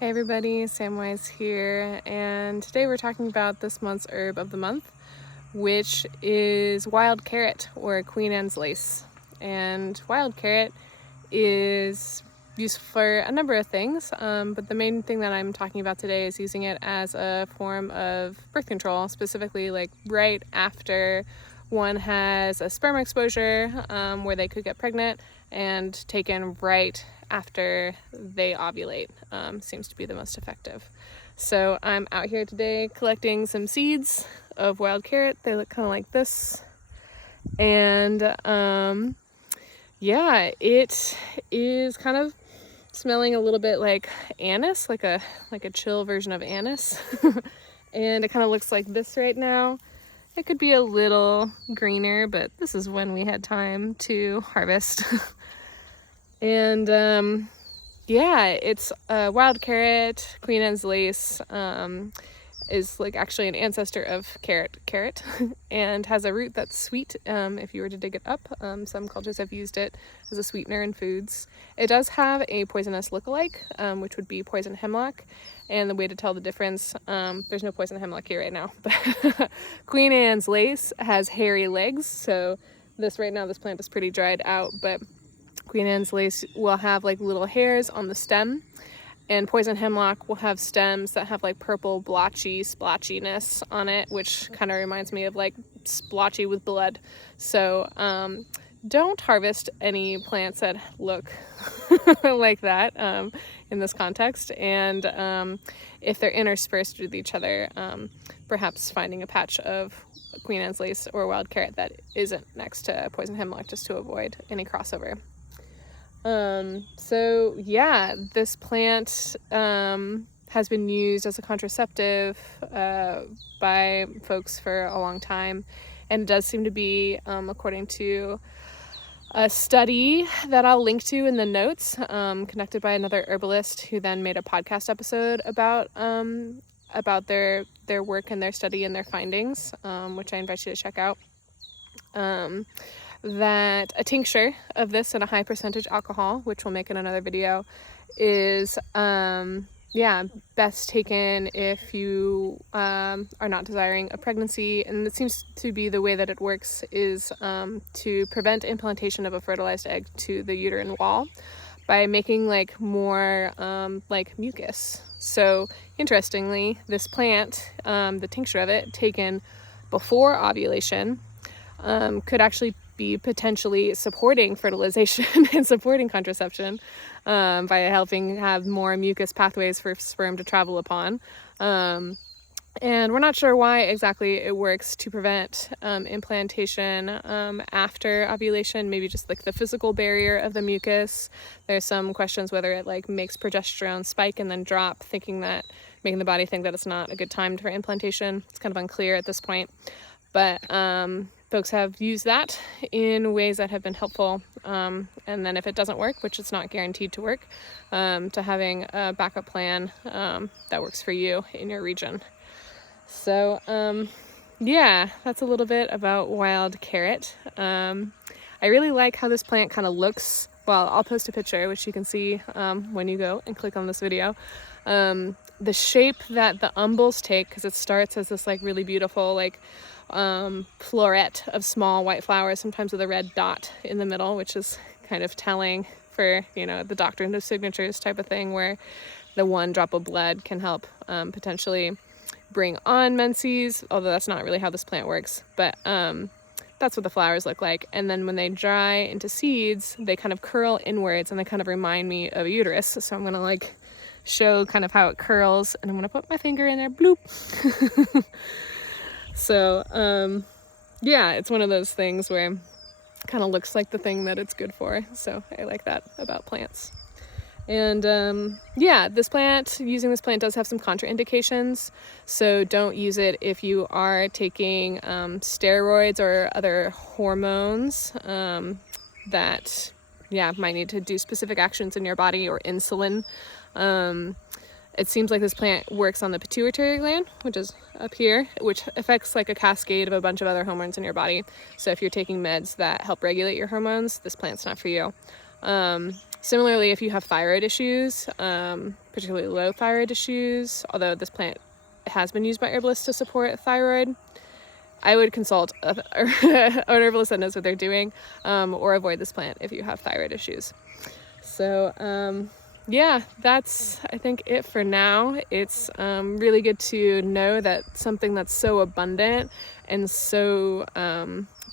Hey everybody, Samwise here, and today we're talking about this month's herb of the month, which is wild carrot or Queen Anne's lace. And wild carrot is used for a number of things, but the main thing that I'm talking about today is using it as a form of birth control, specifically like right after one has a sperm exposure where they could get pregnant, and taken right after they ovulate seems to be the most effective. So I'm out here today collecting some seeds of wild carrot. They look kind of like this, and yeah, it is kind of smelling a little bit like anise, like a chill version of anise. And it kind of looks like this right now. It could be a little greener, but this is when we had time to harvest. And yeah, it's wild carrot. Queen Anne's lace is like actually an ancestor of carrot and has a root that's sweet if you were to dig it up. Some cultures have used it as a sweetener in foods. It does have a poisonous lookalike, which would be poison hemlock. And the way to tell the difference, there's no poison hemlock here right now, but Queen Anne's lace has hairy legs. So this plant is pretty dried out, but Queen Anne's lace will have like little hairs on the stem, and poison hemlock will have stems that have like purple splotchiness on it, which kind of reminds me of like splotchy with blood. So don't harvest any plants that look like that in this context. And if they're interspersed with each other, perhaps finding a patch of Queen Anne's lace or wild carrot that isn't next to poison hemlock, just to avoid any crossover. So yeah, this plant has been used as a contraceptive by folks for a long time, and it does seem to be, according to a study that I'll link to in the notes, conducted by another herbalist who then made a podcast episode about their work and their study and their findings, which I invite you to check out. That a tincture of this and a high percentage alcohol, which we'll make in another video, is best taken if you are not desiring a pregnancy. And it seems to be the way that it works is to prevent implantation of a fertilized egg to the uterine wall by making like more like mucus. So interestingly, this plant, the tincture of it taken before ovulation, could actually be potentially supporting fertilization and supporting contraception by helping have more mucus pathways for sperm to travel upon. And we're not sure why exactly it works to prevent implantation after ovulation, maybe just like the physical barrier of the mucus. There's some questions whether it like makes progesterone spike and then drop, making the body think that it's not a good time for implantation. It's kind of unclear at this point. But folks have used that in ways that have been helpful. And then if it doesn't work, which it's not guaranteed to work, to having a backup plan that works for you in your region. So yeah, that's a little bit about wild carrot. I really like how this plant kind of looks. Well, I'll post a picture, which you can see when you go and click on this video. The shape that the umbels take, because it starts as this like really beautiful like floret of small white flowers, sometimes with a red dot in the middle, which is kind of telling for, the doctrine of signatures type of thing, where the one drop of blood can help potentially bring on menses, although that's not really how this plant works. But that's what the flowers look like. And then when they dry into seeds, they kind of curl inwards, and they kind of remind me of a uterus. So I'm gonna like show kind of how it curls, and I'm gonna put my finger in there, bloop. So yeah, it's one of those things where it kind of looks like the thing that it's good for. So I like that about plants. And yeah, using this plant does have some contraindications. So don't use it if you are taking steroids or other hormones that might need to do specific actions in your body, or insulin. It seems like this plant works on the pituitary gland, which is up here, which affects like a cascade of a bunch of other hormones in your body. So if you're taking meds that help regulate your hormones, this plant's not for you. Similarly, if you have thyroid issues, particularly low thyroid issues, although this plant has been used by herbalists to support thyroid, I would consult an herbalist that knows what they're doing, or avoid this plant if you have thyroid issues. So yeah, that's, I think, it for now. It's really good to know that something that's so abundant and so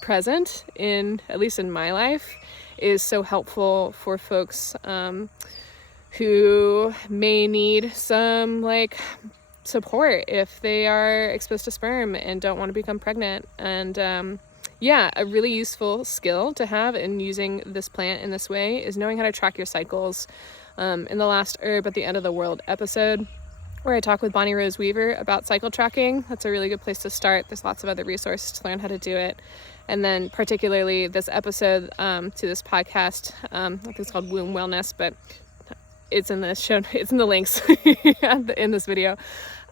present in, at least in my life, is so helpful for folks who may need some support if they are exposed to sperm and don't want to become pregnant. And yeah, a really useful skill to have in using this plant in this way is knowing how to track your cycles. In the last Herb at the End of the World episode, where I talk with Bonnie Rose Weaver about cycle tracking, that's a really good place to start. There's lots of other resources to learn how to do it. And then particularly this episode to this podcast, I think it's called Womb Wellness, but it's in the show, it's in the links in this video.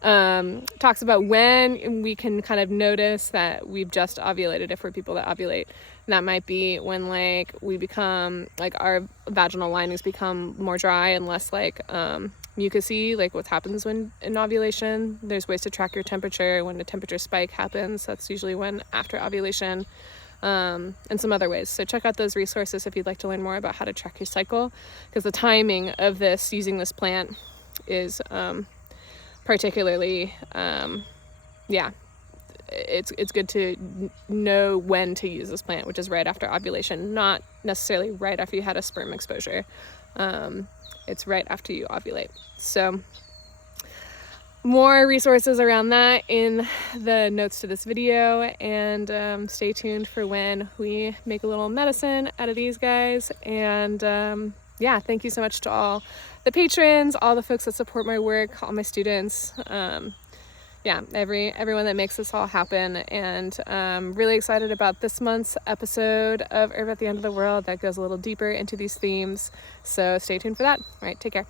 Talks about when we can kind of notice that we've just ovulated, if we're people that ovulate. And that might be when we become, our vaginal linings become more dry and less mucousy, what happens when in ovulation. There's ways to track your temperature when the temperature spike happens. That's usually when after ovulation, and some other ways. So check out those resources if you'd like to learn more about how to track your cycle, because the timing of this, using this plant, is particularly, it's good to know when to use this plant, which is right after ovulation, not necessarily right after you had a sperm exposure. It's right after you ovulate. So more resources around that in the notes to this video, and stay tuned for when we make a little medicine out of these guys. And yeah, thank you so much to all the patrons, all the folks that support my work, all my students, yeah, everyone that makes this all happen. And really excited about this month's episode of Herb at the End of the World that goes a little deeper into these themes. So stay tuned for that. All right, take care.